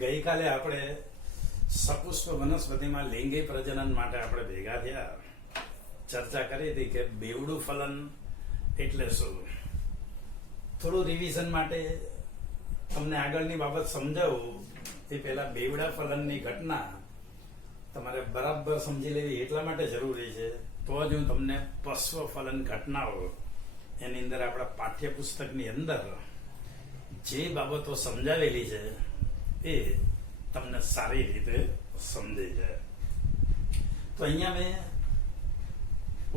ગઈકાલે આપણે સપુષ્પ વનસ્પતિમાં લિંગી પ્રજનન માટે આપણે ભેગા થયા, ચર્ચા કરી હતી કે બેવડું ફલન એટલે શું. થોડું રિવિઝન માટે તમને આગળની બાબત સમજાવું એ પહેલા બેવડા ફલનની ઘટના તમારે બરાબર સમજી લેવી એટલા માટે જરૂરી છે. તો જ હું તમને પશ્વ ફલન ઘટનાઓ એની અંદર આપણા પાઠ્યપુસ્તકની અંદર જે બાબતો સમજાવેલી છે એ તમને સારી રીતે સમજાઈ જાય. તો અહીંયા મેં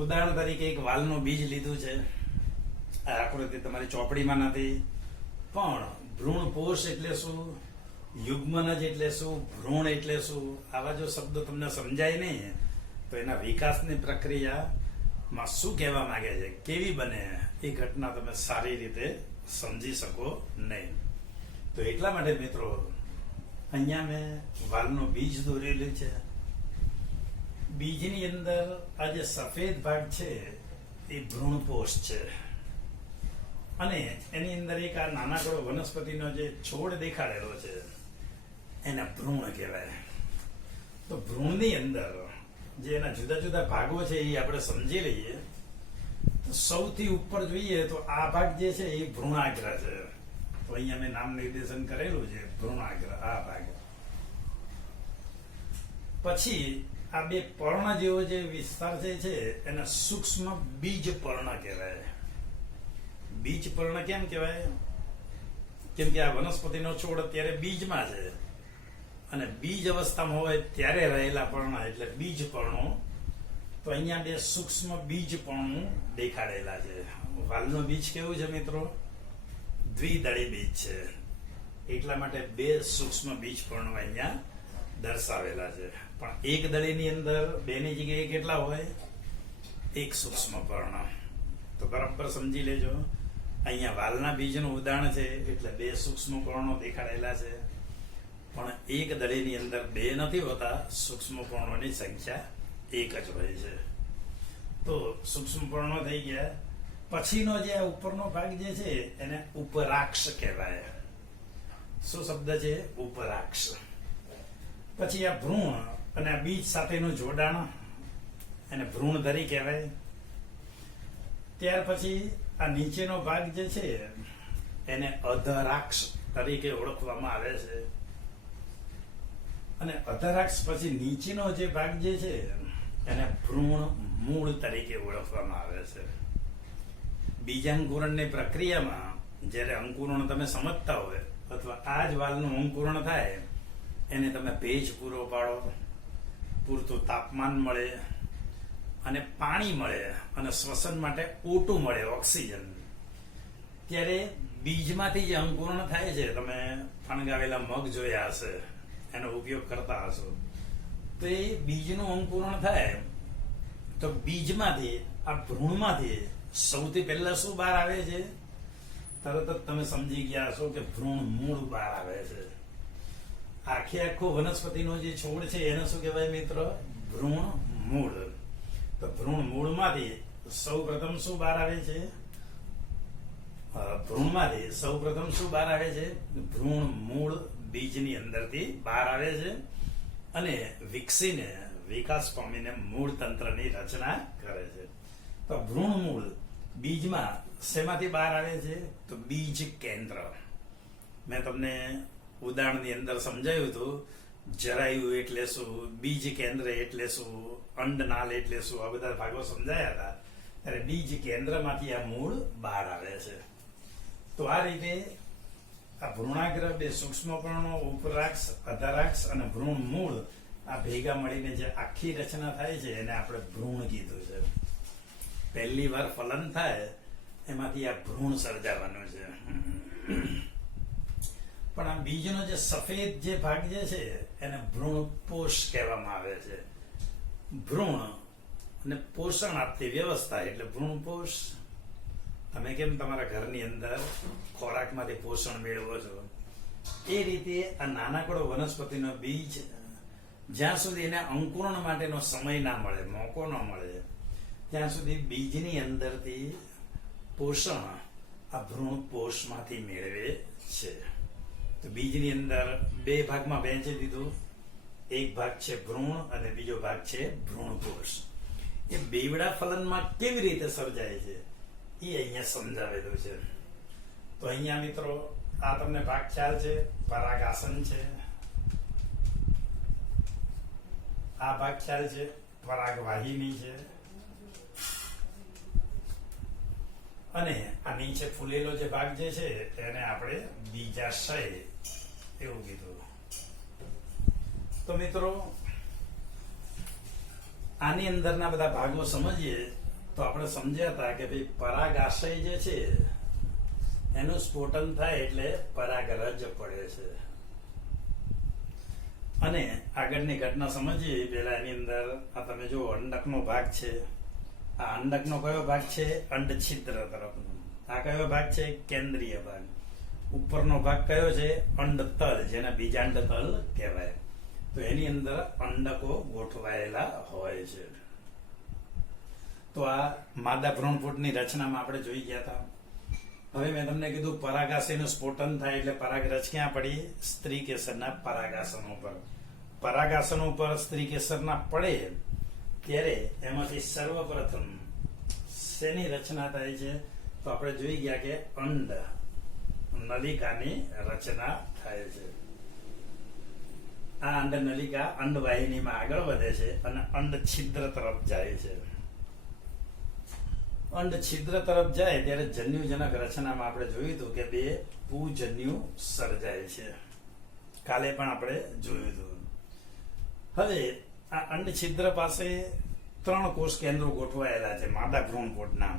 ઉદાહરણ તરીકે એક વાલનું બીજ લીધું છે. આ આકૃતિ તમારી ચોપડીમાં નથી, પણ ભ્રૂણ પોષ એટલે શું, યુગ્મનજ એટલે શું, ભ્રૂણ એટલે શું, આવા જો શબ્દો તમને સમજાય નહીં તો એના વિકાસની પ્રક્રિયામાં શું કહેવા માંગે છે, કેવી બને એ ઘટના તમે સારી રીતે સમજી શકો નહીં. તો એટલા માટે મિત્રો અહીંયા મેં વાલનું બીજ દોરેલું છે. બીજની અંદર આ જે સફેદ ભાગ છે એ ભ્રૂણપોષ છે, અને એની અંદર એક આ નાનકડો વનસ્પતિનો જે છોડ દેખાડેલો છે એને ભ્રૂણ કહેવાય. તો ભ્રૂણની અંદર જે એના જુદા જુદા ભાગો છે એ આપણે સમજી લઈએ. તો સૌથી ઉપર જોઈએ તો આ ભાગ જે છે એ ભ્રૂણાગ્ર છે. તો અહીંયા મેં નામ નિર્દેશન કરેલું છે, ભ્રૂણાગ્ર આ ભાગ. પછી આ બે પર્ણ જેવો જે વિસ્તાર છે એને સૂક્ષ્મ બીજ પર્ણ કહેવાય. બીજ પર્ણ કેમ કહેવાય? કેમ કે આ વનસ્પતિનો છોડ અત્યારે બીજમાં છે, અને બીજ અવસ્થામાં હોય ત્યારે રહેલા પર્ણ એટલે બીજ પર્ણો. તો અહીંયા બે સૂક્ષ્મ બીજ પર્ણો દેખાડેલા છે. વાલનું બીજ કેવું છે મિત્રો? દ્વિદળી બીજ છે, એટલા માટે બે સૂક્ષ્મ બીજ પર્ણો અહીંયા દર્શાવેલા છે. પણ એક દળીની અંદર બેની જગ્યાએ કેટલા હોય? એક સૂક્ષ્મ પર્ણ. તો બરાબર સમજી લેજો. અહીંયા વાલના બીજનું ઉદાહરણ છે એટલે બે સૂક્ષ્મ પર્ણો દેખાડેલા છે, પણ એક દળીની અંદર બે નથી હોતા. સૂક્ષ્મ પર્ણોની સંખ્યા એક જ હોય છે. તો સૂક્ષ્મ પર્ણો થઈ ગયા. પછીનો જે ઉપરનો ભાગ જે છે એને ઉપરાક્ષ કહેવાય. શું શબ્દ છે? ઉપરાક્ષ. પછી આ ભ્રૂણ અને આ બીજ સાથેનું જોડાણ એને ભ્રૂણધરી કહેવાય. ત્યાર પછી આ નીચેનો ભાગ જે છે એને અધરાક્ષ તરીકે ઓળખવામાં આવે છે. અને અધરાક્ષ પછી નીચેનો જે ભાગ જે છે એને ભ્રૂણ મૂળ તરીકે ઓળખવામાં આવે છે. બીજાંકુરણની પ્રક્રિયામાં જ્યારે અંકુરણ તમે સમજતા હોય, અથવા આ જ વાલનું અંકુરણ થાય એને તમે ભેજ પૂરો પાડો, પૂરતું તાપમાન મળે અને પાણી મળે અને શ્વસન માટે O2 મળે, ઓક્સિજન, ત્યારે બીજમાંથી જે અંકુરણ થાય છે, તમે ફણગાવેલા મગ જોયા હશે, એનો ઉપયોગ કરતા હશો, તો એ બીજનું અંકુરણ થાય તો બીજમાંથી આ ભ્રૂણમાંથી સૌથી પહેલા શું બહાર આવે છે? તરત જ તમે સમજી ગયા હશો કે ભ્રૂણ મૂળ બહાર આવે છે. આખો વનસ્પતિનો જે છોડ છે એને શું કહેવાય મિત્રો? ભ્રૂણ મૂળ. તો ભ્રૂણ મૂળમાંથી સૌપ્રથમ શું બહાર આવે છે? ભ્રૂણમાંથી સૌપ્રથમ શું બહાર આવે છે? ભ્રૂણ મૂળ બીજની અંદરથી બહાર આવે છે અને વિકસીને વિકાસ પામીને મૂળ તંત્રની રચના કરે છે. તો ભ્રૂણ મૂળ બીજમાં શેમાંથી બહાર આવે છે? તો બીજ કેન્દ્ર. મેં તમને ઉદાહરણની અંદર સમજાવ્યું હતું. જરાયુ એટલે શું, બીજ કેન્દ્ર એટલે શું, અંડનાલ એટલે શું, આ બધા ભાગો સમજાયા હતા. ત્યારે બીજ કેન્દ્રમાંથી આ મૂળ બહાર આવે છે. તો આ રીતે આ ભ્રૂણાગ્ર, બે સૂક્ષ્મપર્ણો, ઉપરાક્ષ, અધરાક્ષ અને ભ્રૂણ મૂળ, આ ભેગા મળીને જે આખી રચના થાય છે એને આપણે ભ્રૂણ કીધું છે. પહેલી વાર ફલન થાય એમાંથી આ ભ્રૂણ સર્જાવાનું છે. પણ આ બીજનો જે સફેદ જે ભાગ જે છે એને ભ્રૂણપોષ કહેવામાં આવે છે. ભ્રૂણ અને પોષણ આપતી વ્યવસ્થા એટલે ભ્રૂણપોષ. તમે કેમ તમારા ઘરની અંદર ખોરાકમાંથી પોષણ મેળવો છો, એ રીતે આ નાનકડો વનસ્પતિનો બીજ જ્યાં સુધી એને અંકુરણ માટેનો સમય ના મળે, મોકો ન મળે, ત્યાં સુધી બીજની અંદરથી પોષણ આ ભ્રૂણપોષમાંથી મેળવે છે. તો બીજની અંદર બે ભાગમાં વહેંચી દીધું. એક ભાગ છે ભ્રૂણ અને બીજો ભાગ છે ભ્રૂણકોષ. એ બેવડા ફલનમાં કેવી રીતે સર્જાય છે એ અહીંયા સમજાવેલું છે. તો અહીંયા મિત્રો આ તમને ભાગ ખ્યાલ છે, પરાગાસન છે. આ ભાગ ખ્યાલ છે, પરાગવાહિની છે. અને આ નીચે ફૂલેલો જે ભાગ જે છે એને આપણે બીજાશય એવું કીધું. તો મિત્રો આની અંદરના બધા ભાગો સમજીએ તો આપણે સમજ્યા હતા કે ભાઈ પરાગાશય જે છે એનું સ્ફોટન થાય એટલે પરાગરજ પડે છે. અને આગળની ઘટના સમજીએ પેલા એની અંદર આ તમે જો અંડકનો ભાગ છે. આ અંડકનો કયો ભાગ છે? અંડછિદ્ર તરફનો. આ કયો ભાગ છે? કેન્દ્રીય ભાગ. ઉપરનો ભાગ કયો છે? અંડતલ, જેને બીજાંડતલ કહેવાય. તો એની અંદર અંડકો ગોઠવાયેલા હોય છે. તો આ માદા ભ્રૂણપૂટની રચનામાં આપણે જોઈ ગયા હતા. હવે મેં તમને કીધું પરાગાશયનું સ્ફોટન થાય એટલે પરાગરજ ક્યાં પડી? સ્ત્રી કેસરના પરાગાસનો પર. પરાગાસનો પર સ્ત્રી કેસરના પડે ત્યારે એમાંથી સર્વપ્રથમ શેની રચના થાય છે? તો આપણે જોઈ ગયા કે અંડ નલિકાની રચના થાય છે. આ અંડ નલિકા અંડવાહિનીમાં આગળ વધે છે અને અંડ છિદ્ર તરફ જાય છે. અંડ છિદ્ર તરફ જાય ત્યારે જન્યુજનક રચનામાં આપણે જોયું હતું કે બે પૂજન્યુ સર્જાય છે. કાલે પણ આપણે જોયું હતું. હવે આ અંડ છિદ્ર પાસે 3 કોષ કેન્દ્રો ગોઠવાયેલા છે માદા ભ્રૂણપોટના,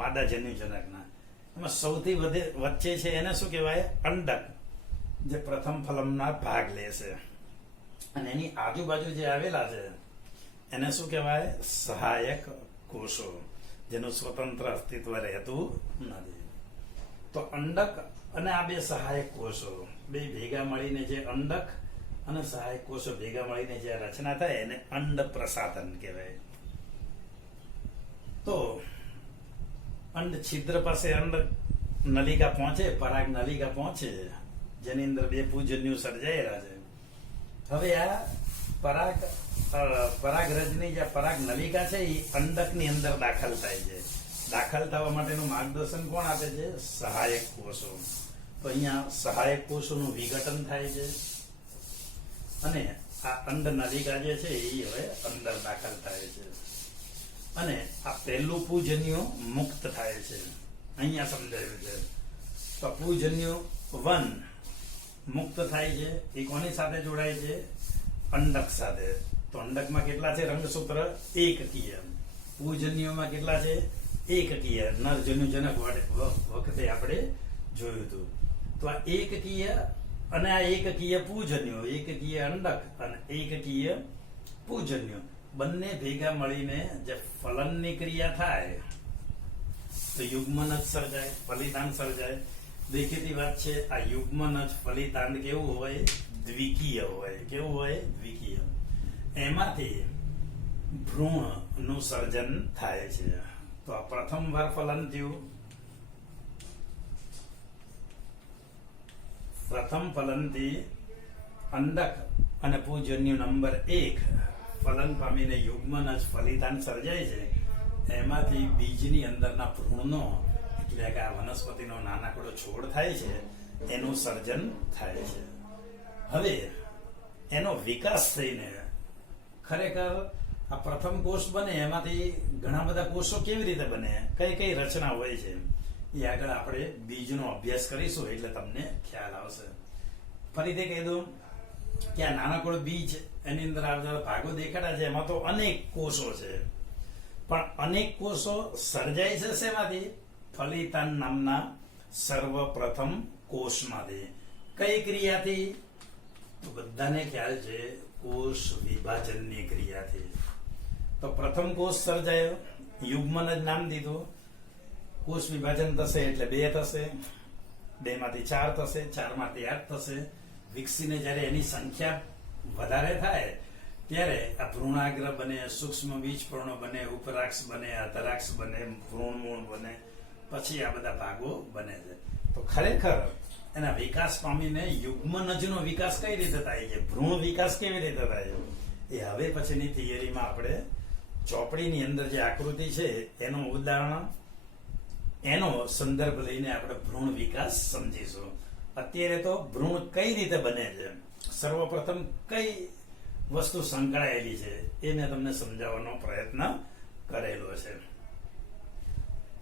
માદા જન્યુજનકના. એમાં સૌથી વચ્ચે છે એને શું કહેવાય? અંડક, જે પ્રથમ ફલમના ભાગ લે છે. અને એની આજુબાજુ જે આવેલા છે એને શું કહેવાય? સહાયક કોષો, જેનું સ્વતંત્ર અસ્તિત્વ રહેતું નથી. તો અંડક અને આ બે સહાયક કોષો બે ભેગા મળીને જે અંડક અને સહાયક કોષો ભેગા મળીને જે રચના થાય એને અંડ પ્રસાધન કહેવાય. તો અંડ છિદ્ર પાસે અંડ નલિકા પહોંચે, પરાગ નલિકા પહોંચે, જેની અંદર બે પૂજન્યુ સર્જાયેલા છે. હવે આ પરાગરજની જે પરાગ નલિકા છે એ અંડકની અંદર દાખલ થાય છે. દાખલ થવા માટેનું માર્ગદર્શન કોણ આપે છે? સહાયક કોષો. તો અહીંયા સહાયક કોષોનું વિઘટન થાય છે અને આ અંડ નલિકા જે છે એ હવે અંદર દાખલ થાય છે. અને આ પહેલું પૂજન્યુ મુક્ત થાય છે. અહીંયા સમજાયું છે. તો પૂજન્યુ 1 મુક્ત થાય છે. એ કોની સાથે જોડાય છે? અંડક સાથે. તો અંડકમાં કેટલા છે રંગસૂત્ર? એકકીય. પૂજન્યુમાં કેટલા છે? એકકીય. નરજન્યુજનક વખતે આપણે જોયું હતું. તો આ એકકીય અને આ એકકીય પૂજન્યુ, એકકીય અંડક અને એકકીય પૂજન્યુ બંને ભેગા મળીને જે ફલનની ક્રિયા થાય તો યુગ્મન જ સર્જાય, ફલિતાંડ સર્જાય. દેખીતી વાત છે, આ યુગ્મન જ ફલિતાંડ કેવું હોય? દ્વિકીય હોય. કેવું હોય? દ્વિકીય. એમાંથી ભ્રૂણ નું સર્જન થાય છે. તો આ પ્રથમ વાર ફલન થયું. પ્રથમ ફલનથી અંડક અને પૂજન્યુ નંબર 1 ફલન પામીને યુગ્મન જ ફલિતાંડ સર્જાય છે. એમાંથી બીજની અંદરના ભ્રૂણનો, એટલે કે આ વનસ્પતિનો નાનકડો છોડ થાય છે, એનું સર્જન થાય છે. હવે એનો વિકાસ થઈને ખરેખર આ પ્રથમ કોષ બને એમાંથી ઘણા બધા કોષો કેવી રીતે બને, કઈ કઈ રચના હોય છે એ આગળ આપણે બીજનો અભ્યાસ કરીશું એટલે તમને ખ્યાલ આવશે. ફરીથી કહી દઉં કે આ નાનકડો બીજ એની અંદર આ ભાગો દેખાડા છે એમાં તો અનેક કોષો છે, પણ અનેક કોષો સર્જાય છે શેમાંથી? ફલિતાંડ નામના સર્વપ્રથમ કોષમાંથી. કઈ ક્રિયાથી? તો બધાને ખ્યાલ છે, કોષ વિભાજનની ક્રિયાથી. તો પ્રથમ કોષ સર્જાયો, યુગ્મન જ નામ દીધું. કોષ વિભાજન થશે એટલે 2 થશે, 2 માંથી 4 થશે, 4 માંથી 8 થશે. વિકસીને જ્યારે એની સંખ્યા વધારે થાય ત્યારે આ ભ્રૂણાગ્ર બને, સૂક્ષ્મ બીજપર્ણ બને, ઉપરાક્ષ બને, અધરાક્ષ બને, ભ્રૂણમૂળ બને, પછી આ બધા ભાગો બને છે. તો ખરેખર એના વિકાસ પામીને યુગ્મનજનો વિકાસ કઈ રીતે થાય છે, ભ્રૂણ વિકાસ કેવી રીતે થાય છે, એ હવે પછીની થિયરીમાં આપણે ચોપડીની અંદર જે આકૃતિ છે એનું ઉદાહરણ, એનો સંદર્ભ લઈને આપણે ભ્રૂણ વિકાસ સમજીશું. અત્યારે તો ભ્રૂણ કઈ રીતે બને છે, સર્વપ્રથમ કઈ વસ્તુ સંકળાયેલી છે એ મેં તમને સમજાવવાનો પ્રયત્ન કરેલો છે.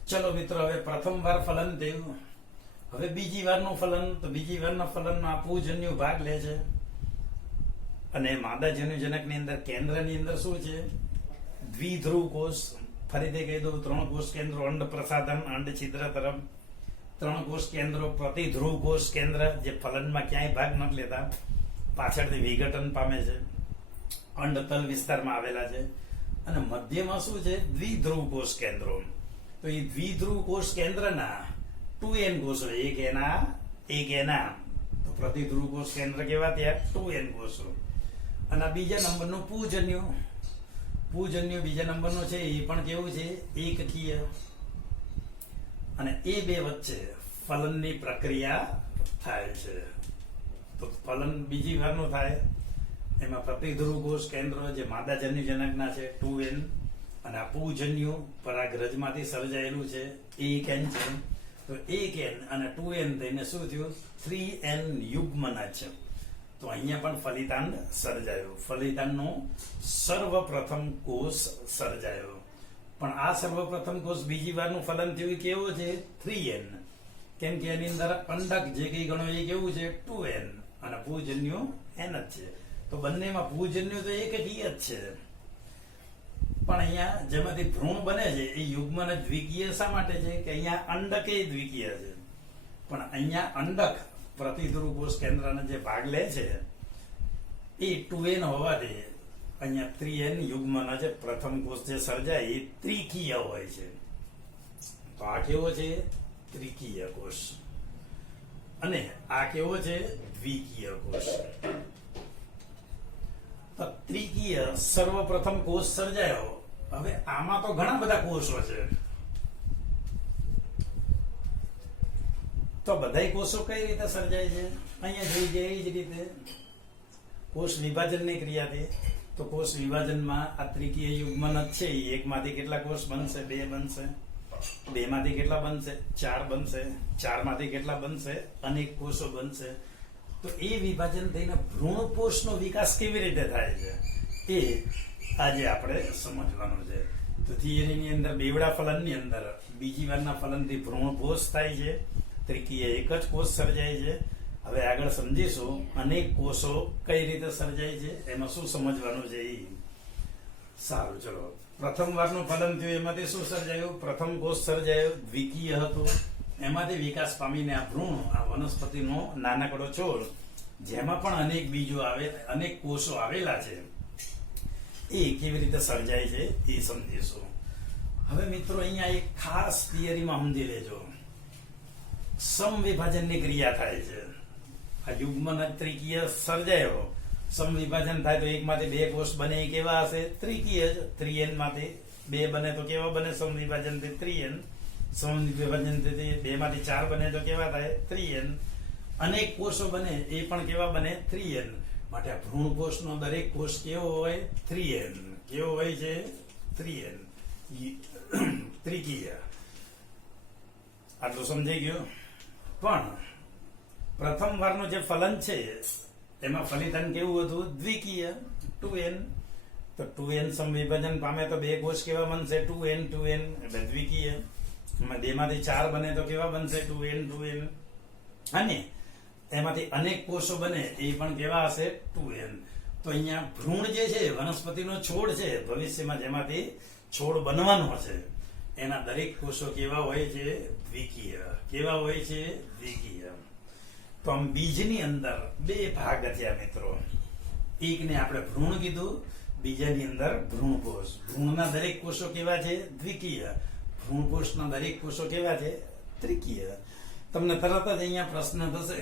ચલો મિત્રો, હવે પ્રથમ વાર ફલન થયું, હવે બીજી વારનું ફલન. તો બીજી વારના ફલનમાં પૂજન્યુ ભાગ લે છે અને માદા જન્યુજનકની અંદર કેન્દ્રની અંદર શું છે, દ્વિધ્રુવ કોષ. ફરીથી કહી દઉં, 3 કોષ કેન્દ્રો, અંડ પ્રસાધન, અંડ છિદ્ર તરફ 3 કોષ કેન્દ્રો, પ્રતિધ્રુવ કોષ કેન્દ્ર જે ફલનમાં ક્યાંય ભાગ નથી લેતા, પાછળથી વિઘટન પામે છે, અંડતલ વિસ્તારમાં આવેલા છે. અને મધ્યમાં શું છે, દ્વિધ્રુવ કોષ કેન્દ્રો. તો એ દ્વિધ્રુવ કોષ કેન્દ્રના 2n કોષો, એક એના તો પ્રતિધ્રુવ કોષ કેન્દ્ર કેવા ત્યાં 2n કોષો. અને બીજા નંબરનું પૂજન્યુ બીજા નંબરનું છે, એ પણ કેવું છે, એકકીય. અને એ બે વચ્ચે ફલનની પ્રક્રિયા થાય છે. તો ફલન બીજી વારનું થાય, એમાં પ્રતિધ્રુવ કોષ કેન્દ્ર જે માદા જન્યુજનકના છે 2n, અને આ પૂજન્યુ પરાગરજમાંથી સર્જાયેલું છે 1n છે. તો 1n અને 2n થઈને શું થયું, 3n યુગ્મનજ છે. તો અહીંયા પણ ફલિતાંડ સર્જાયું, ફલિતાંડનો સર્વપ્રથમ કોષ સર્જાયો. પણ આ સર્વપ્રથમ કોષ બીજી વારનું ફલન થયું કેવો છે, 3n, કેમ કે એની અંદર અંડક જે કઈ ગણો એ કેવું છે 2n અને પૂજન્યુ n જ છે. તો બંનેમાં પૂજન્યુ તો એકકીય જ છે, પણ અહીંયા જેમાંથી ભ્રૂણ બને છે એ યુગ્મન દ્વિકીય શા માટે છે કે અહીંયા અંડકે દ્વિકીય છે, પણ અહીંયા અંડક પ્રતિધ્રુવ કોષ કેન્દ્રના જે ભાગ લે છે એ 2n હોવાથી અહીંયા 3n યુગ્મન જે પ્રથમ કોષ જે સર્જાય એ ત્રિકીય હોય છે. તો આ કેવો છે, ત્રિકીય કોષ, અને આ કેવો છે, દ્વિકીય કોષ. તો ત્રિકીય સર્વપ્રથમ કોષ સર્જાયો. હવે આમાં તો ઘણા બધા કોષો છે, તો બધા કોષો કઈ રીતે સર્જાય છે, અહીંયા જોઈ જાય એ જ રીતે કોષ વિભાજનની ક્રિયાથી. તો કોષ વિભાજનમાં આ ત્રિકીય યુગ્મન જ છે, એકમાંથી કેટલા કોષ બનશે, 2 બનશે, 2 માંથી કેટલા બનશે, 4 બનશે, 4 માંથી કેટલા બનશે, અનેક કોષો બનશે. તો એ વિભાજન થઈને ભ્રૂણકોષનો વિકાસ કેવી રીતે થાય છે એ આજે આપણે સમજવાનું છે. તો થિયરીની અંદર બેવડા ફલનની અંદર બીજી વારના ફલનથી ભ્રૂણકોષ થાય છે, ત્રિકીય એક જ કોષ સર્જાય છે. હવે આગળ સમજીશું અનેક કોષો કઈ રીતે સર્જાય છે, એમાં શું સમજવાનું છે એ. સારું, ચલો. પ્રથમ વારનું ફલન થયું, એમાંથી શું સર્જાયું, પ્રથમ કોષ સર્જાયો, દ્વિકીય હતો, એમાંથી વિકાસ પામીને આ ભ્રૂણ, આ વનસ્પતિનો નાનકડો છોડ જેમાં પણ અનેક બીજો અનેક કોષો આવેલા છે એ કેવી રીતે સર્જાય છે એ સમજીશું. હવે મિત્રો અહીંયા એક ખાસ થિયરીમાં સમજી લેજો, સમવિભાજનની ક્રિયા થાય છે. આ યુગ્મન ત્રિકીય સર્જાયો, સમવિભાજન થાય તો એકમાંથી 2 કોષ બને, એ કેવા હશે, ત્રિકીય જ. 3n માંથી 2 બને તો કેવા બને, સમવિભાજનથી 3n. સમવિભાજનથી 2 માંથી 4 બને તો કેવા થાય, 3n. અનેક કોષો બને એ પણ કેવા બને, 3n. માટે આ ભ્રૂણ કોષનો દરેક કોષ કેવો હોય, 3n. કેવો હોય છે, 3n, ત્રિકીય. આટલું સમજાઈ ગયું. પણ પ્રથમ વારનું જે ફલન છે એમાં ફલિતાંડ કેવું હતું, દ્વિકીય, 2n. તો 2n સમવિભાજન પામે તો 2 કોષ કેવા બનશે, 2n એટલે દ્વિકીય. 2 માંથી 4 બને તો કેવા બનશે, 2n. અને એમાંથી અનેક કોષો બને એ પણ કેવા હશે, 2n. તો અહીંયા ભ્રૂણ જે છે, વનસ્પતિનો છોડ છે, ભવિષ્યમાં જેમાંથી છોડ બનવાનો છે, એના દરેક કોષો કેવા હોય છે, દ્વિકીય. કેવા હોય છે, દ્વિકીય. તો આમ બીજની અંદર 2 ભાગ થયા મિત્રો. એકને આપણે ભ્રૂણ કીધું, બીજાની અંદર ભ્રૂણકોષ. ભ્રૂણના દરેક કોષો કેવા છે, દ્વિકીય. ભ્રૂણકોષના દરેક કોષો કેવા છે, ત્રિકીય. તમને તરત જ અહીંયા પ્રશ્ન થશે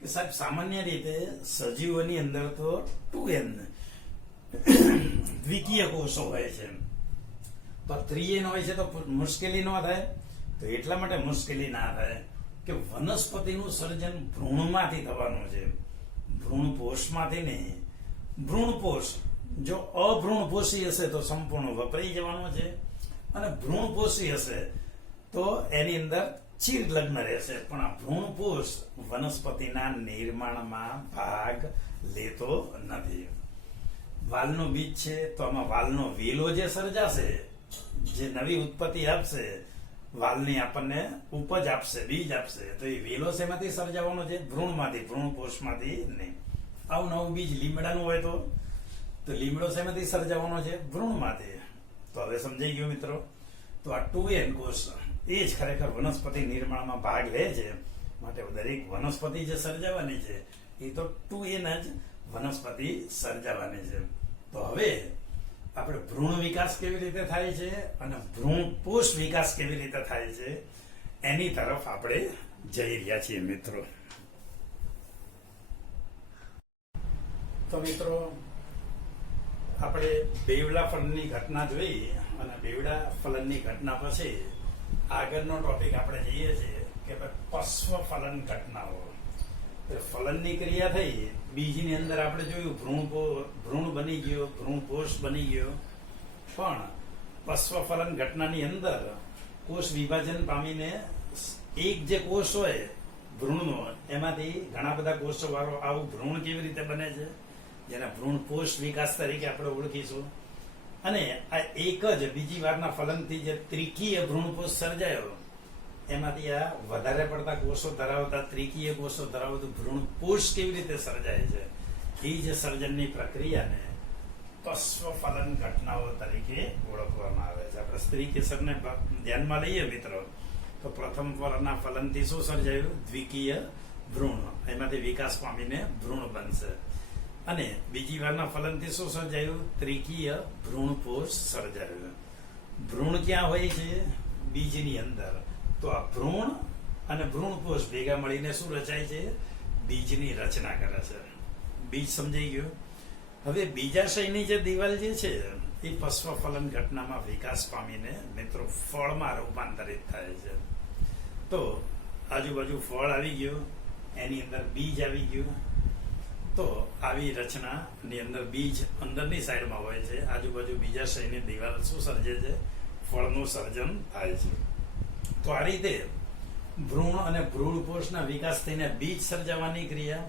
કે સાહેબ સામાન્ય રીતે સજીવોની અંદર તો 2n દ્વિકીય કોષો હોય છે, તો 3n હોય છે તો મુશ્કેલી ન થાય. તો એટલા માટે મુશ્કેલી ના થાય, કે વનસ્પતિનું સર્જન ભ્રૂણમાંથી થવાનું છે, ભ્રૂણપોષમાંથી નહીં. ભ્રૂણપોષ જો અભ્રૂણપોષી હશે તો સંપૂર્ણ વપરાઈ જવાનું છે, અને ભ્રૂણપોષી હશે તો એની અંદર ચીર લગ્ન રહેશે. પણ આ ભ્રૂણપોષ વનસ્પતિના નિર્માણમાં ભાગ લેતો નથી. વાલનું બીજ છે તો આમાં વાલનો વેલો જે સર્જાશે, જે નવી ઉત્પત્તિ આપશે, વાલની આપણને ઉપજ આપશે, બીજ આપશે, તો એ વેલો શેમાંથી સર્જાવાનો છે? ભ્રૂણમાંથી, ભ્રૂણપોષમાંથી નહીં. આવું નવું બીજ લીમડાનું હોય તો લીમડો શેમાંથી સર્જાવાનો છે? ભ્રૂણમાંથી. તો હવે સમજાઈ ગયું મિત્રો. તો આ 2n કોષ એ જ ખરેખર વનસ્પતિ નિર્માણમાં ભાગ લે છે. માટે દરેક વનસ્પતિ જે સર્જાવાની છે એ તો 2n જ વનસ્પતિ સર્જાવાની છે. તો હવે આપણે ભ્રૂણ વિકાસ કેવી રીતે થાય છે અને ભ્રૂણપોષ વિકાસ કેવી રીતે થાય છે એની તરફ આપણે જઈ રહ્યા છીએ મિત્રો. તો મિત્રો આપણે બેવડા ફલનની ઘટના જોઈ, અને બેવડા ફલનની ઘટના પછી આગળનો ટોપિક આપણે જઈએ છીએ કે પશ્વ ફલન ઘટનાઓ. ફલનની ક્રિયા થઈ, બીજની અંદર આપણે જોયું ભ્રૂણ બની ગયો, ભ્રૂણપોષ બની ગયો, પણ પશ્વ ફલન ઘટનાની અંદર કોષ વિભાજન પામીને એક જે કોષ હોય ભ્રૂણનો, એમાંથી ઘણા બધા કોષો વાળો આવું ભ્રૂણ કેવી રીતે બને છે, જેને ભ્રૂણપોષ વિકાસ તરીકે આપણે ઓળખીશું. અને આ એક જ બીજી વારના ફલનથી જે ત્રિકીય ભ્રૂણપોષ સર્જાયો, એમાંથી આ વધારે પડતા કોષો ધરાવતા ત્રિકીય કોષો ધરાવતું ભ્રૂણપોષ કેવી રીતે સર્જાય છે, એ જે સર્જનની પ્રક્રિયાને પશ્વ ફલન ઘટનાઓ તરીકે ઓળખવામાં આવે છે. આપણે સ્ત્રી કેસરને ધ્યાનમાં લઈએ મિત્રો, તો પ્રથમ વારના ફલનથી શું સર્જાયું? દ્વિકીય ભ્રૂણ, એમાંથી વિકાસ પામીને ભ્રૂણ બનશે. અને બીજી વારના ફલનથી શું સર્જાયું? ત્રિકીય ભ્રૂણપોષ સર્જાયું. ભ્રૂણ ક્યાં હોય છે? બીજની અંદર. તો આ ભ્રૂણ અને ભ્રૂણપોષ ભેગા મળીને શું રચાય છે? બીજની રચના કરે છે. બીજ સમજાઈ ગયું. હવે બીજાશયની જે દિવાલ જે છે એ પશ્વ ફલન ઘટનામાં વિકાસ પામીને મિત્રો ફળમાં રૂપાંતરિત થાય છે. તો આજુબાજુ ફળ આવી ગયું, એની અંદર બીજ આવી ગયું. તો આવી રચનાની અંદર બીજ અંદરની સાઈડમાં હોય છે, આજુબાજુ બીજાશયની દિવાલ શું સર્જે છે? ફળનું સર્જન થાય છે. તો આ રીતે ભ્રૂણ અને ભ્રૂણપોષના વિકાસ થઈને બીજ સર્જાવાની ક્રિયા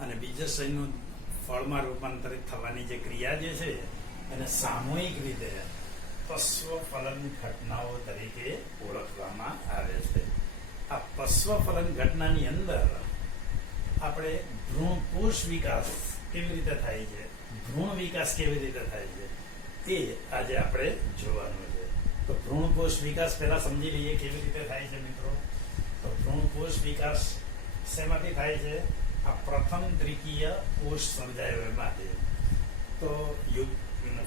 અને બીજાશયનું ફળમાં રૂપાંતરિત થવાની જે ક્રિયા જે છે એને સામૂહિક રીતે પશ્વ ફલન ઘટનાઓ તરીકે ઓળખવામાં આવે છે. આ પશ્વ ફલન ઘટનાની અંદર આપણે ભ્રૂણપોષ વિકાસ કેવી રીતે થાય છે, ભ્રૂણ વિકાસ કેવી રીતે થાય છે, એ આજે આપણે જોવાનું છે. તો ભ્રૂણપોષ વિકાસ પહેલા સમજી લઈએ કેવી રીતે થાય છે મિત્રો. તો ભ્રૂણપોષ વિકાસ શેમાંથી થાય છે? આ પ્રથમ ત્રિકીય કોષ સર્જાયો એમાંથી. તો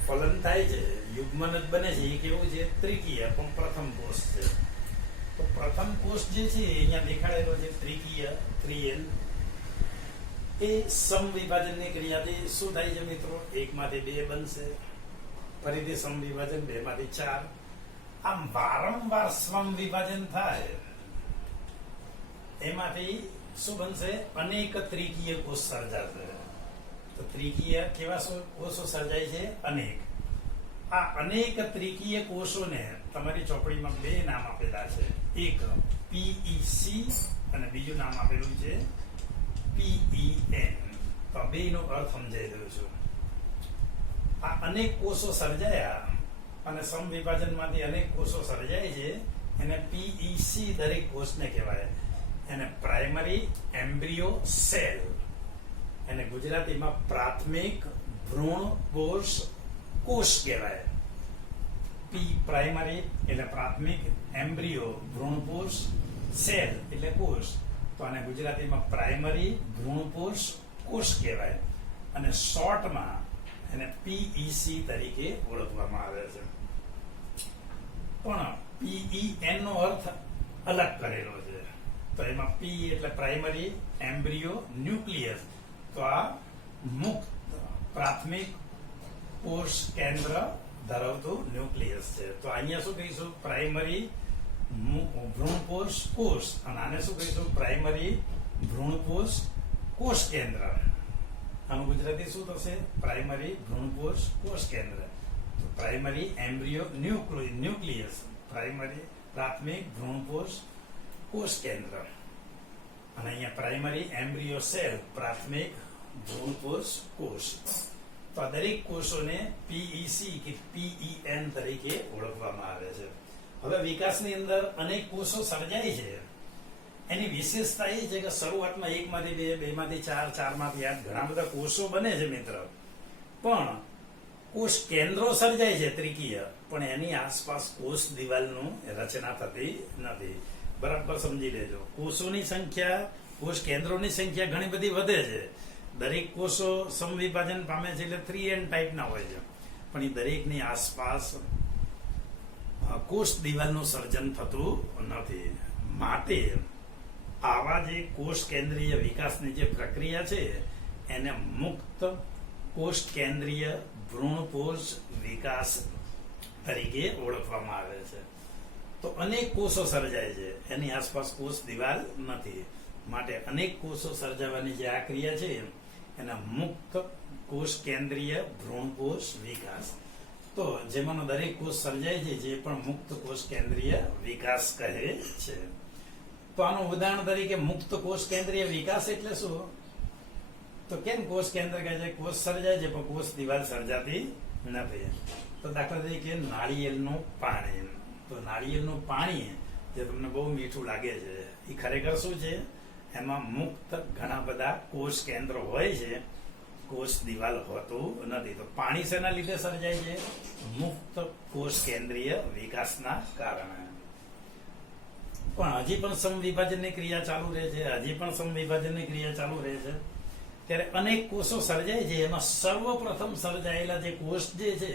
ફલન થાય છે, યુગ્મન જ બને છે, એ કેવું છે? ત્રિકીય, પણ પ્રથમ કોષ છે. તો પ્રથમ કોષ જે છે અહીંયા દેખાડેલો છે ત્રિકીય, 3n, એ સમવિભાજનની ક્રિયાથી શું થાય છે મિત્રો? 1 માંથી 2 બનશે, ફરીથી સમવિભાજન 2 માંથી 4. આમ વારંવાર સમવિભાજન થાય, એમાંથી શું બનશે? અનેક ત્રિકીય કોષ સર્જાશે. તો ત્રિકીય કેવા કોષો સર્જાય છે? અનેક. આ અનેક ત્રિકીય કોષોને તમારી ચોપડીમાં 2 નામ આપેલા છે. એક PEC અને બીજું નામ આપેલું છે PEN. તો બેનો અર્થ સમજાઈ દઉં છું. આ અનેક કોષો સર્જાયા અને સમવિભાજનમાંથી અનેક કોષો સર્જાય છે, એને PEC દરેક કોષને કહેવાય. એને પ્રાઇમરી એમ્બ્રિયો સેલ, એને ગુજરાતીમાં પ્રાથમિક ભ્રૂણપોષ કોષ કહેવાય. પ્રાઇમરી એટલે પ્રાથમિક, એમ્બ્રિયો ભ્રૂણપોષ, સેલ એટલે કોષ, તો આને ગુજરાતીમાં પ્રાઇમરી ભ્રૂણપોષ કોષ કહેવાય. અને શોર્ટમાં એને PEC તરીકે ઓળખવામાં આવે છે. પણ PEN નો અર્થ અલગ કરેલો છે. તો એમાં P એટલે પ્રાઇમરી એમ્બ્રિયો ન્યુક્લિયસ, તો આ મુક્ત પ્રાથમિક કોષ કેન્દ્ર ધરાવતું ન્યુક્લિયસ છે. તો અહીંયા શું કહીશું? પ્રાઇમરી ભ્રૂણકોષ કોષ, અને આને શું કહીશું? પ્રાઇમરી ભ્રૂણકોષ કોષ કેન્દ્ર. આનું ગુજરાતી શું થશે? પ્રાઇમરી ભ્રૂણકોષ કોષ કેન્દ્ર. પ્રાઇમરી એમ્બ્રિયો ન્યુક્લિયસ, પ્રાઇમરી પ્રાથમિક ભ્રૂણકોષ કોષ કેન્દ્ર. અને અહીંયા પ્રાઇમરી એમ્બ્રિયો સેલ, પ્રાથમિક ભ્રૂણકોષ કોષ. તો આ દરેક કોષોને પીઈસી કે પીઈએન તરીકે ઓળખવામાં આવે છે. હવે વિકાસની અંદર અનેક કોષો સર્જાય છે. એની વિશેષતા એ છે કે શરૂઆતમાં 1 માંથી 2, 2 માંથી 4, 4 માંથી 8 ઘણા બધા કોષો બને છે મિત્ર. પણ કોષ કેન્દ્રો સર્જાય છે ત્રિકીય, પણ એની આસપાસ કોષ દિવાલનું રચના થતી નથી. બરાબર સમજી લેજો. કોષોની સંખ્યા, કોષ કેન્દ્રોની સંખ્યા ઘણી બધી વધે છે. દરેક કોષો સમવિભાજન પામે છે એટલે 3n ટાઈપના હોય છે, પણ એ દરેકની આસપાસ કોષ દિવાલનું સર્જન થતું નથી. માટે આવા જે કોષ કેન્દ્રીય વિકાસની જે પ્રક્રિયા છે એને મુક્ત કોષ કેન્દ્રીય ભ્રૂણકોષ વિકાસ તરીકે ઓળખવામાં આવે છે. તો અનેક કોષો સર્જાય છે, એની આસપાસ કોષ દિવાલ નથી. માટે અનેક કોષો સર્જાવાની જે આ ક્રિયા છે એના મુક્ત કોષ કેન્દ્રીય ભ્રૂણકોષ વિકાસ. તો જેમાંનો દરેક કોષ સર્જાય છે જે પણ મુક્ત કોષ કેન્દ્રીય વિકાસ કહે છે. તો આનું ઉદાહરણ તરીકે મુક્ત કોષ કેન્દ્રીય વિકાસ એટલે શું? તો કેમ કોષ કેન્દ્ર કહે છે? કોષ સર્જાય છે પણ કોષ દિવાલ સર્જાતી નથી. તો દાખલા તરીકે નાળિયેરનું પાણી. તો નાળિયેરનું પાણી જે તમને બહુ મીઠું લાગે છે એ ખરેખર શું છે? એમાં મુક્ત ઘણા બધા કોષ કેન્દ્રો હોય છે, કોષ દિવાલ હોતું નથી. તો પાણી શેના લીધે સર્જાય છે? મુક્ત કોષ કેન્દ્રીય વિકાસના કારણે. પણ હજી પણ સમવિભાજનની ક્રિયા ચાલુ રહે છે, ત્યારે અનેક કોષો સર્જાય છે. એમાં સર્વપ્રથમ સર્જાયેલા જે કોષ જે છે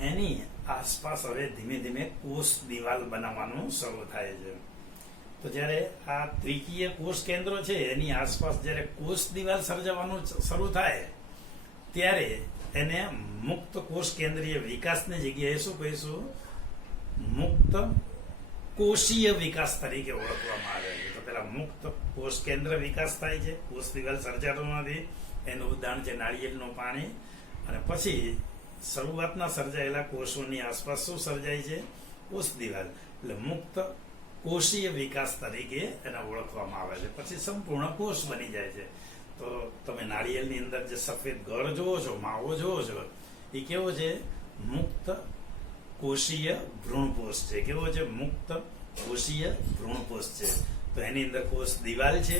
એની આસપાસ હવે ધીમે ધીમે કોષ દિવાલ બનાવવાનું શરૂ થાય છે. તો જ્યારે આ ત્રિકીય કોષ કેન્દ્રો છે એની આસપાસ જ્યારે કોષ દિવાલ સર્જાવાનું શરૂ થાય ત્યારે એને મુક્ત કોષ કેન્દ્રીય વિકાસની જગ્યાએ શું કહીશું? મુક્ત કોષીય વિકાસ તરીકે ઓળખવામાં આવે છે. તો પેલા મુક્ત કોષ કેન્દ્ર વિકાસ થાય છે, કોષ દિવાલ સર્જાતો નથી. એનું ઉદાહરણ છે નાળિયેરનું પાણી. અને પછી શરૂઆતના સર્જાયેલા કોષોની આસપાસ શું સર્જાય છે? કોષ દિવાલ. એટલે મુક્ત કોષીય વિકાસ તરીકે એને ઓળખવામાં આવે છે. પછી સંપૂર્ણ કોષ બની જાય છે. તો તમે નાળિયેરની અંદર જે સફેદ ગળ જોવો છો, માવો જોવો છો, એ કેવો છે? મુક્ત કોષીય ભ્રૂણકોષ છે. કેવો છે? મુક્ત કોષીય ભ્રૂણકોષ છે. તો એની અંદર કોષ દિવાલ છે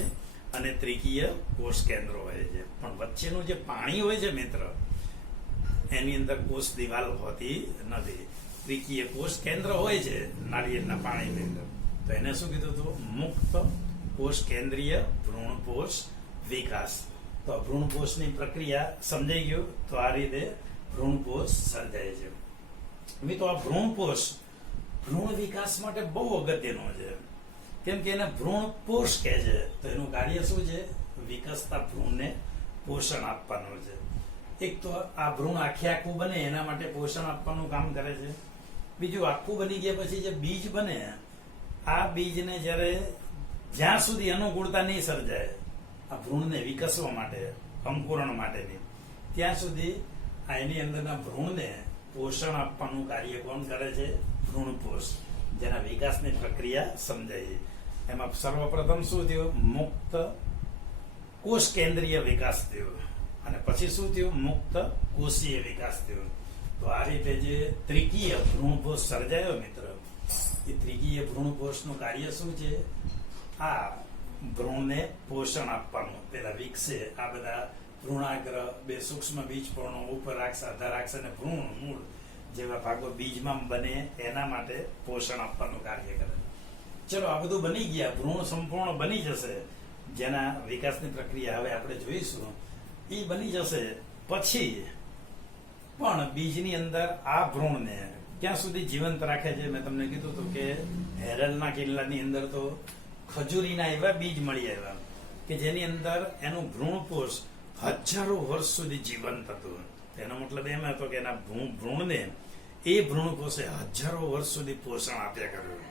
અને ત્રિકીય કોષ કેન્દ્રો હોય છે. પણ વચ્ચેનું જે પાણી હોય છે મિત્ર, એની અંદર કોષ દિવાલ હોતી નથી. ત્રિકીય કોષ કેન્દ્ર હોય છે નાળિયેરના પાણીની અંદર. તો એને શું કીધું હતું? મુક્ત કોષ કેન્દ્રીય ભ્રૂણકોષ વિકાસ. તો ભ્રૂણકોષની પ્રક્રિયા સમજાઈ ગયું. તો આ રીતે ભ્રૂણકોષ સર્જાય છે. મિત્રો આ ભ્રૂણકોષ ભ્રૂણ વિકાસ માટે બહુ અગત્યનો છે. કેમ કે એને ભ્રૂણકોષ કહે છે. તો એનું કાર્ય શું છે? વિકસતા ભ્રૂણને પોષણ આપવાનું છે. એક તો આ ભ્રૂણ આખું બને એના માટે પોષણ આપવાનું કામ કરે છે. બીજું આખું બની ગયા પછી જે બીજ બને, આ બીજને જ્યારે જ્યાં સુધી અનુકૂળતા નહીં સર્જાય આ ભ્રૂણને વિકસવા માટે, અંકુરણ માટેની, ત્યાં સુધી આ એની અંદરના ભ્રૂણને પોષણ આપવાનું કાર્ય કોણ કરે છે? ભ્રૂણકોષ. જેના વિકાસની પ્રક્રિયા સમજાય. એમાં સર્વપ્રથમ શું થયું? મુક્ત કોષ કેન્દ્રીય વિકાસ થયો. અને પછી શું થયું? મુક્ત કોષીય વિકાસ થયો. તો આ રીતે જે ત્રિકીય ભ્રૂણકોષ સર્જાયો મિત્ર, એ ત્રિકીય ભ્રૂણકોષનું કાર્ય શું છે? આ ભ્રૂણને પોષણ આપવાનું. પેલા વિકસે આ બધા ભ્રૂણાગ્ર, 2 સૂક્ષ્મ બીજપર્ણો, ઉપરાક્ષ, અધરાક્ષ અને ભ્રૂણ મૂળ જેવા ભાગો બીજમાં બને એના માટે પોષણ આપવાનું કાર્ય કરે. ચલો આ બધું બની ગયા, ભ્રૂણ સંપૂર્ણ બની જશે. જેના વિકાસની પ્રક્રિયા હવે આપણે જોઈશું. એ બની જશે પછી પણ બીજની અંદર આ ભ્રૂણને ક્યાં સુધી જીવંત રાખે છે? મેં તમને કીધું હતું કે હેરલના કિલ્લાની અંદર તો ખજૂરીના એવા બીજ મળી આવ્યા કે જેની અંદર એનું ભ્રૂણકોષ હજારો વર્ષ સુધી જીવંત હતું. એનો મતલબ એમ હતો કે એના ભ્રૂણને એ ભ્રૂણકોષે હજારો વર્ષ સુધી પોષણ આપ્યા કર્યું.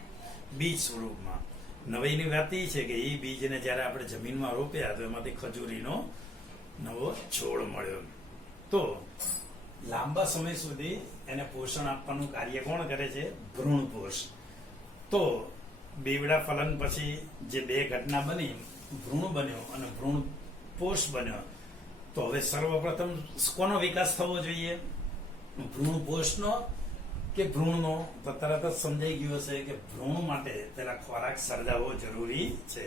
બીજ સ્વરૂપમાં. નવાઈની વાત એ છે કે એ બીજને જ્યારે આપણે જમીનમાં રોપ્યા તો એમાંથી ખજૂરીનો નવો છોડ મળ્યો. તો લાંબા સમય સુધી એને પોષણ આપવાનું કાર્ય કોણ કરે છે? ભ્રૂણપોષ. તો બેવડા ફલન પછી જે બે ઘટના બની, ભ્રૂણ બન્યો અને ભ્રૂણપોષ બન્યો, તો હવે સર્વપ્રથમ કોનો વિકાસ થવો જોઈએ? ભ્રૂણપોષનો કે ભ્રૂણનો? તો તરત જ સમજાઈ ગયું હશે કે ભ્રૂણ માટે પેલા ખોરાક સર્જાવવો જરૂરી છે,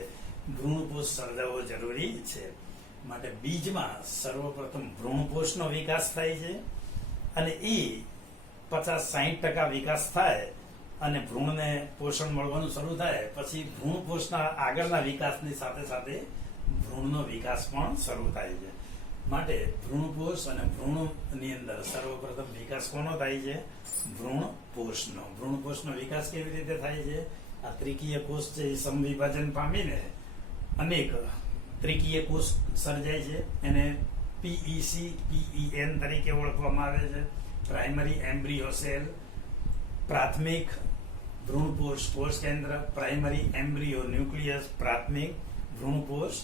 ભ્રૂણપોષ સર્જાવવો જરૂરી છે. માટે બીજમાં સર્વપ્રથમ ભ્રૂણપોષનો વિકાસ થાય છે અને એ 50-60% વિકાસ થાય અને ભ્રૂણને પોષણ મળવાનું શરૂ થાય પછી ભ્રૂણપોષના આગળના વિકાસની સાથે સાથે ભ્રૂણનો વિકાસ પણ શરૂ થાય છે. માટે ભ્રૂણપોષ અને ભ્રૂણની અંદર સર્વપ્રથમ વિકાસ કોનો થાય છે? ભ્રૂણપોષનો. ભ્રૂણપોષનો વિકાસ કેવી રીતે થાય છે? આ ત્રિકીય કોષ છે એ સમવિભાજન પામીને અનેક ત્રિકીય કોષ સર્જાય છે. એને PEN તરીકે ઓળખવામાં આવે છે. પ્રાઇમરી એમ્બ્રિયો સેલ, પ્રાથમિક ભ્રૂણપોષ કોષ કેન્દ્ર, પ્રાઇમરી એમ્બ્રિયો ન્યુક્લિયસ, પ્રાથમિક ભ્રૂણપોષ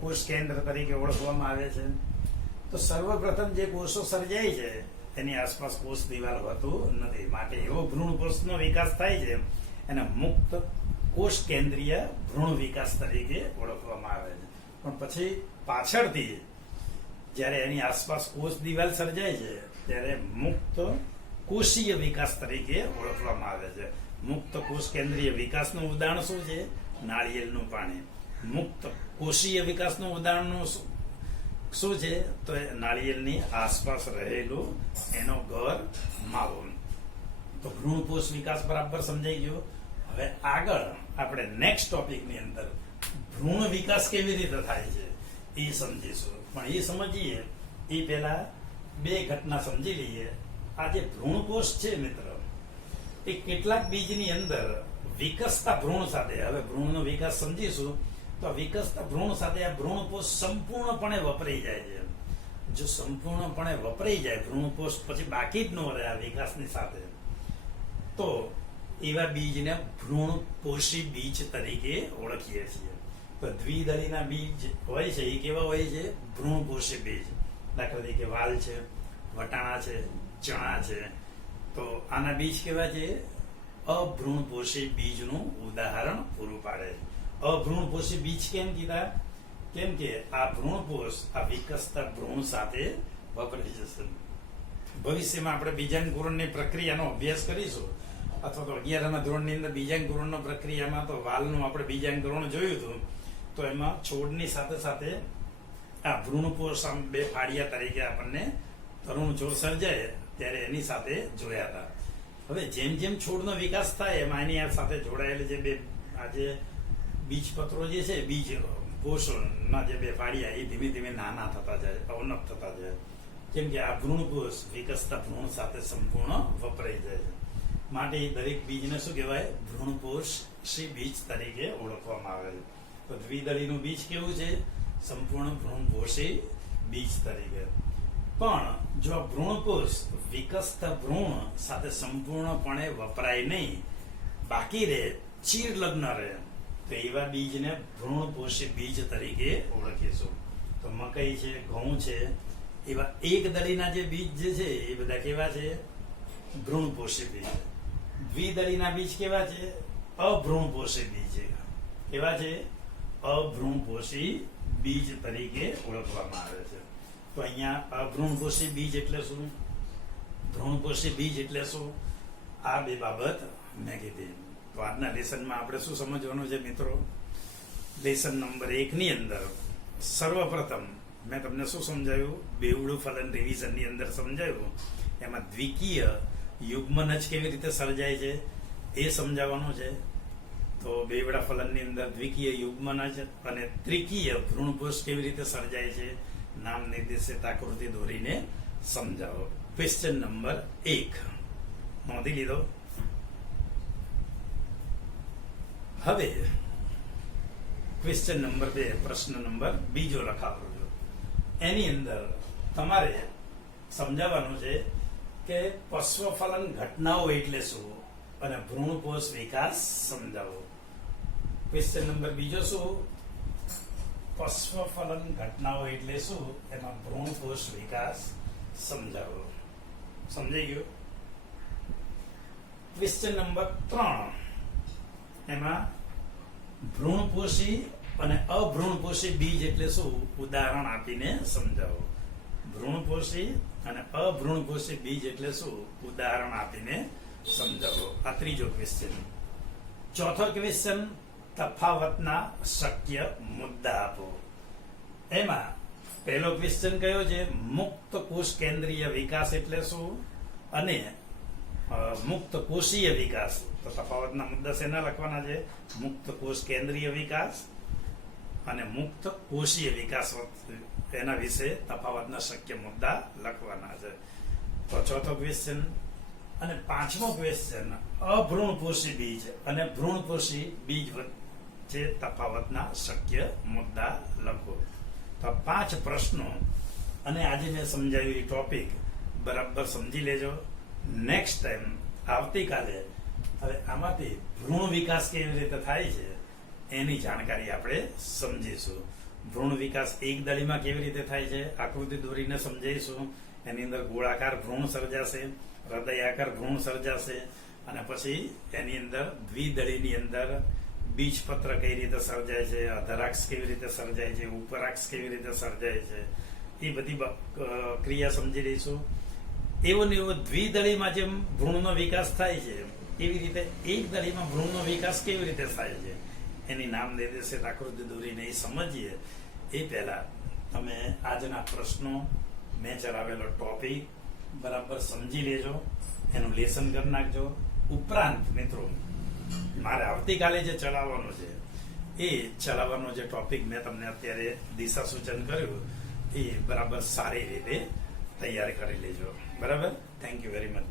કોષ કેન્દ્ર તરીકે ઓળખવામાં આવે છે. તો સર્વપ્રથમ જે કોષો સર્જાય છે એની આસપાસ કોષ દિવાલ હોતું નથી. માટે એવો ભ્રૂણપોષનો વિકાસ થાય છે એને મુક્ત કોષ કેન્દ્રીય ભ્રૂણ વિકાસ તરીકે ઓળખવામાં આવે છે. પણ પછી પાછળથી જ્યારે એની આસપાસ કોષ દિવાલ સર્જાય છે ત્યારે મુક્ત કોષીય વિકાસ તરીકે ઓળખવામાં આવે છે. મુક્ત કોષ કેન્દ્રીય વિકાસનું ઉદાહરણ શું છે? નાળિયેરનું પાણી. મુક્ત કોષીય વિકાસનું ઉદાહરણ શું છે? તો નાળિયેરની આસપાસ રહેલું એનો ઘર માવો. તો ભ્રૂણપોષ વિકાસ બરાબર સમજાઈ ગયો. હવે આગળ આપણે નેક્સ્ટ ટોપિકની અંદર ભ્રૂણ વિકાસ કેવી રીતે થાય છે એ સમજીશું. પણ એ સમજીએ એ પહેલા બે ઘટના સમજી લઈએ. આ જે ભ્રૂણપોષ છે મિત્ર, એ કેટલાક બીજની અંદર વિકસતા ભ્રૂણ સાથે, હવે ભ્રૂણનો વિકાસ સમજીશું તો વિકસતા ભ્રૂણ સાથે આ ભ્રૂણપોષ સંપૂર્ણપણે વપરાઈ જાય છે. જો સંપૂર્ણપણે વપરાઈ જાય ભ્રૂણપોષ પછી બાકી જ ન રહે આ વિકાસની સાથે, તો એવા બીજને ભ્રૂણપોષી બીજ તરીકે ઓળખીએ છીએ. તો દ્વિદળીના બીજ હોય છે એ કેવા હોય છે? ભ્રૂણપોષી બીજ. દાખલા તરીકે વાલ છે, વટાણા છે, ચણા છે. તો આના બીજ કેવા છે? અભ્રૂણપોષી બીજનું ઉદાહરણ પૂરું પાડે છે. અભ્રૂણપોષી બીજ કેમ કીધા? કેમ કે આ ભ્રૂણપોષ આ વિકસતા ભ્રૂણ સાથે વપરાઈ જશે. ભવિષ્યમાં આપણે બીજાંકુરણની પ્રક્રિયાનો અભ્યાસ કરીશું, અથવા તો 11મા ધોરણની અંદર બીજાંકુરણની પ્રક્રિયામાં તો વાલનું આપણે બીજાંકુરણ જોયું હતું. તો એમાં છોડની સાથે સાથે આ ભ્રૂણપોષ બે ફાડિયા તરીકે આપણને તરુણ છોડ સર્જાય ત્યારે એની સાથે જોયા હતા. હવે જેમ જેમ છોડનો વિકાસ થાય એમાં એની સાથે જોડાયેલી જે બે આજે બીજપત્રો જે છે, બીજ પોષણના જે બે ફાડિયા એ ધીમે ધીમે નાના થતા જાય, અવનત થતા જાય. કેમ કે આ ભ્રૂણપોષ વિકસતા ભ્રૂણ સાથે સંપૂર્ણ વપરાઈ જાય છે. માટે દરેક બીજને શું કહેવાય? ભ્રૂણપોષી બીજ તરીકે ઓળખવામાં આવે છે. તો દ્વિદળીનું બીજ કેવું છે? સંપૂર્ણ ભ્રૂણપોષી બીજ તરીકે. પણ જો ભ્રૂણપોષ વિકસતા ભ્રૂણ સાથે સંપૂર્ણપણે વપરાય નહીં, બાકી રહે, ચીર લગ્ન રહે, તો એવા બીજને ભ્રૂણપોષી બીજ તરીકે ઓળખીશું. તો મકઈ છે, ઘઉં છે, એવા એક દળીના જે બીજ જે છે એ બધા કેવા છે? ભ્રૂણપોષી બીજ. દ્વિદળીના બીજ કેવા છે? અભ્રૂણપોષી બીજ છે. કેવા છે? અભ્રૂણપોષી બીજ તરીકે ઓળખવામાં આવે છે. તો અહીંયા અભ્રૂણપોષી બીજ એટલે શું? ભ્રૂણપોષી બીજ એટલે શું? આ બે બાબત મેં કીધી. તો આજના લેસનમાં આપણે શું સમજવાનું છે મિત્રો? લેસન નંબર 1 ની અંદર સર્વપ્રથમ મેં તમને શું સમજાવ્યું? બેવડું ફલન રિવિઝનની અંદર સમજાવ્યું. એમાં દ્વિકીય યુગ્મનજ કેવી રીતે સર્જાય છે એ સમજાવવાનું છે. તો બેવડા ફલનની અંદર દ્વિકીય યુગ્મનજ અને ત્રિકીય ભ્રૂણપોષ કેવી રીતે સર્જાય છે નામ નિર્દેશિત આકૃતિ દોરીને સમજાવો. ક્વેશ્ચન નંબર 1 નોંધી લીધો? હવે ક્વેશ્ચન નંબર 2, પ્રશ્ન નંબર બીજો લખાવો છો. એની અંદર તમારે સમજાવવાનું છે કે પશ્વ ફલન ઘટનાઓ એટલે શું અને ભ્રૂણકોષ વિકાસ સમજાવો. ક્વેશ્ચન નંબર બીજો શું? પશ્વફલન ઘટનાઓ એટલે શું? એમાં ભ્રૂણકોષ વિકાસ સમજાવો. સમજાઈ ગયું? ક્વેશ્ચન નંબર 3 એમાં ભ્રૂણપોષી અને અભ્રૂણપોષી બીજ એટલે શું? ઉદાહરણ આપીને સમજાવો. ભ્રૂણપોષી અને અભ્રૂણપોષી બીજ એટલે શું? ઉદાહરણ આપીને સમજાવો. આ ત્રીજો ક્વેશ્ચન. ચોથો ક્વેશ્ચન, તફાવતના શક્ય મુદ્દા આપો. એમાં પહેલો ક્વેશ્ચન કયો છે? મુક્ત કોષ કેન્દ્રીય વિકાસ એટલે શું અને મુક્ત કોષીય વિકાસ. તો તફાવતના મુદ્દા શેના લખવાના છે? મુક્ત કોષ કેન્દ્રીય વિકાસ અને મુક્ત કોષીય વિકાસ, એના વિશે તફાવતના શક્ય મુદ્દા લખવાના છે. તો ચોથો ક્વેશ્ચન. અને પાંચમો ક્વેશ્ચન, અભ્રૂણપોષી બીજ અને ભ્રૂણપોષી બીજ વચ્ચે તફાવતના શક્ય મુદ્દા લખો. તો 5 પ્રશ્નો અને આજે મેં સમજાવ્યું ટોપિક બરાબર સમજી લેજો. નેક્સ્ટ ટાઈમ આવતીકાલે હવે આમાંથી ભ્રૂણ વિકાસ કેવી રીતે થાય છે એની જાણકારી આપણે સમજીશું. ભ્રૂણ વિકાસ એક દળીમાં કેવી રીતે થાય છે આકૃતિ દોરીને સમજાવીશું. એની અંદર ગોળાકાર ભ્રૂણ સર્જાશે, હૃદયાકાર ભ્રૂણ સર્જાશે અને પછી એની અંદર દ્વિદળીની અંદર બીજપત્ર કઈ રીતે સર્જાય છે, અધરાક્ષ કેવી રીતે સર્જાય છે, ઉપરાક્ષ કેવી રીતે સર્જાય છે, એ બધી ક્રિયા સમજી લઈશું. એવો ને એવો દ્વિદળીમાં જેમ ભ્રૂણનો વિકાસ થાય છે એવી રીતે એક દળીમાં ભ્રૂણનો વિકાસ કેવી રીતે થાય છે એની નામ નિર્દેશિત આકૃતિ દોરીને એ સમજીએ એ પહેલા તમે આજના પ્રશ્નો, મેં ચલાવેલો ટોપિક બરાબર સમજી લેજો, એનું લેસન કરી નાખજો. ઉપરાંત મિત્રો મારે આવતીકાલે જે ચલાવવાનું છે એ ચલાવવાનો જે ટોપિક મેં તમને અત્યારે દિશા સૂચન કર્યું એ બરાબર સારી રીતે તૈયાર કરી લેજો. બરાબર? Thank you very much.